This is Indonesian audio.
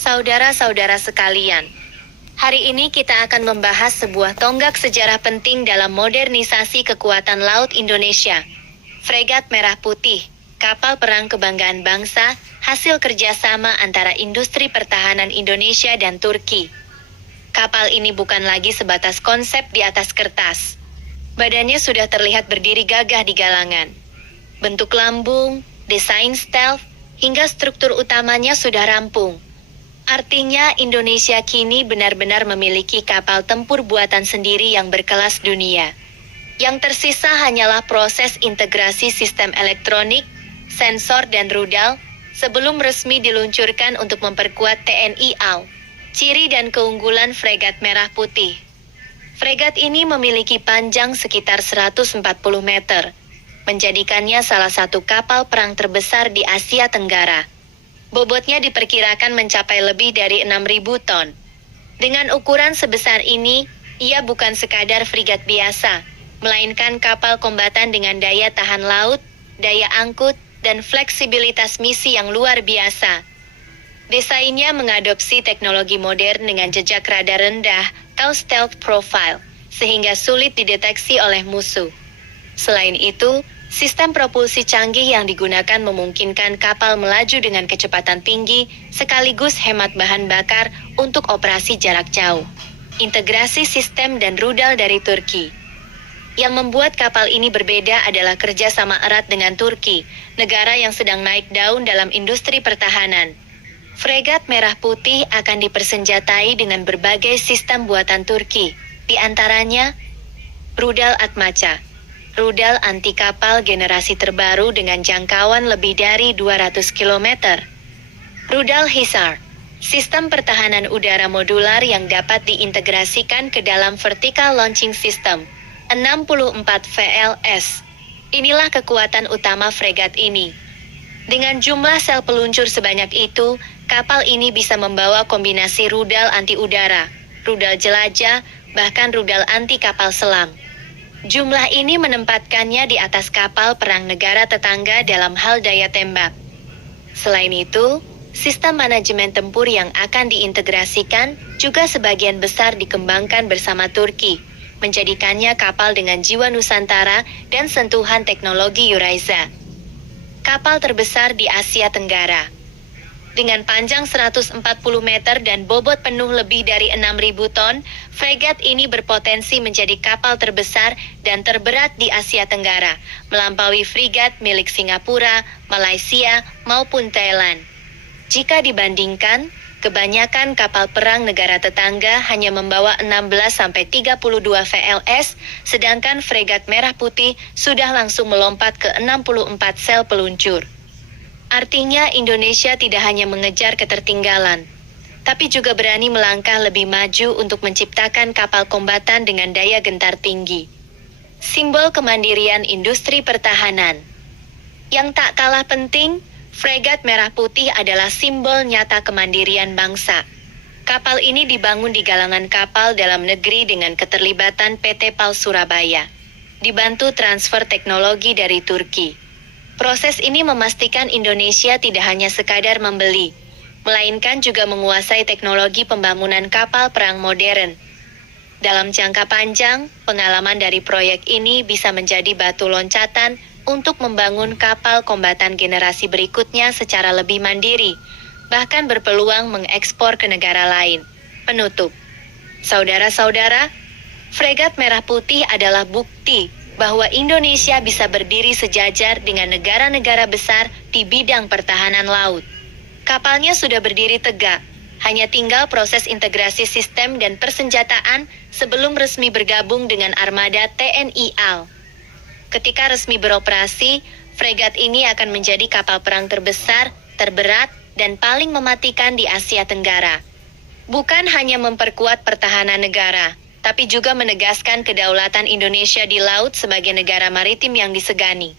Saudara-saudara sekalian, hari ini kita akan membahas sebuah tonggak sejarah penting dalam modernisasi kekuatan laut Indonesia. Fregat Merah Putih, kapal perang kebanggaan bangsa, hasil kerjasama antara industri pertahanan Indonesia dan Turki. Kapal ini bukan lagi sebatas konsep di atas kertas. Badannya sudah terlihat berdiri gagah di galangan. Bentuk lambung, desain stealth, hingga struktur utamanya sudah rampung. Artinya Indonesia kini benar-benar memiliki kapal tempur buatan sendiri yang berkelas dunia. Yang tersisa hanyalah proses integrasi sistem elektronik, sensor dan rudal, sebelum resmi diluncurkan untuk memperkuat TNI AL. Ciri dan keunggulan Fregat Merah Putih. Fregat ini memiliki panjang sekitar 140 meter, menjadikannya salah satu kapal perang terbesar di Asia Tenggara. Bobotnya diperkirakan mencapai lebih dari 6.000 ton. Dengan ukuran sebesar ini, ia bukan sekadar frigat biasa, melainkan kapal kombatan dengan daya tahan laut, daya angkut, dan fleksibilitas misi yang luar biasa. Desainnya mengadopsi teknologi modern dengan jejak radar rendah atau stealth profile, sehingga sulit dideteksi oleh musuh. Selain itu, sistem propulsi canggih yang digunakan memungkinkan kapal melaju dengan kecepatan tinggi sekaligus hemat bahan bakar untuk operasi jarak jauh. Integrasi sistem dan rudal dari Turki. Yang membuat kapal ini berbeda adalah kerjasama erat dengan Turki, negara yang sedang naik daun dalam industri pertahanan. Fregat Merah Putih akan dipersenjatai dengan berbagai sistem buatan Turki, di antaranya rudal Atmaca, rudal anti kapal generasi terbaru dengan jangkauan lebih dari 200 km. Rudal Hisar, sistem pertahanan udara modular yang dapat diintegrasikan ke dalam Vertical Launching System, 64 VLS. Inilah kekuatan utama fregat ini. Dengan jumlah sel peluncur sebanyak itu, kapal ini bisa membawa kombinasi rudal anti udara, rudal jelajah, bahkan rudal anti kapal selam. Jumlah ini menempatkannya di atas kapal perang negara tetangga dalam hal daya tembak. Selain itu, sistem manajemen tempur yang akan diintegrasikan juga sebagian besar dikembangkan bersama Turki, menjadikannya kapal dengan jiwa Nusantara dan sentuhan teknologi Eurasia. Kapal terbesar di Asia Tenggara. Dengan panjang 140 meter dan bobot penuh lebih dari 6.000 ton, fregat ini berpotensi menjadi kapal terbesar dan terberat di Asia Tenggara, melampaui frigat milik Singapura, Malaysia, maupun Thailand. Jika dibandingkan, kebanyakan kapal perang negara tetangga hanya membawa 16-32 VLS, sedangkan fregat Merah Putih sudah langsung melompat ke 64 sel peluncur. Artinya Indonesia tidak hanya mengejar ketertinggalan, tapi juga berani melangkah lebih maju untuk menciptakan kapal kombatan dengan daya gentar tinggi. Simbol kemandirian industri pertahanan. Yang tak kalah penting, fregat Merah Putih adalah simbol nyata kemandirian bangsa. Kapal ini dibangun di galangan kapal dalam negeri dengan keterlibatan PT PAL Surabaya, dibantu transfer teknologi dari Turki. Proses ini memastikan Indonesia tidak hanya sekadar membeli, melainkan juga menguasai teknologi pembangunan kapal perang modern. Dalam jangka panjang, pengalaman dari proyek ini bisa menjadi batu loncatan untuk membangun kapal kombatan generasi berikutnya secara lebih mandiri, bahkan berpeluang mengekspor ke negara lain. Penutup. Saudara-saudara, fregat Merah Putih adalah bukti bahwa Indonesia bisa berdiri sejajar dengan negara-negara besar di bidang pertahanan laut. Kapalnya sudah berdiri tegak, hanya tinggal proses integrasi sistem dan persenjataan sebelum resmi bergabung dengan armada TNI AL. Ketika resmi beroperasi, fregat ini akan menjadi kapal perang terbesar, terberat, dan paling mematikan di Asia Tenggara. Bukan hanya memperkuat pertahanan negara, tapi juga menegaskan kedaulatan Indonesia di laut sebagai negara maritim yang disegani.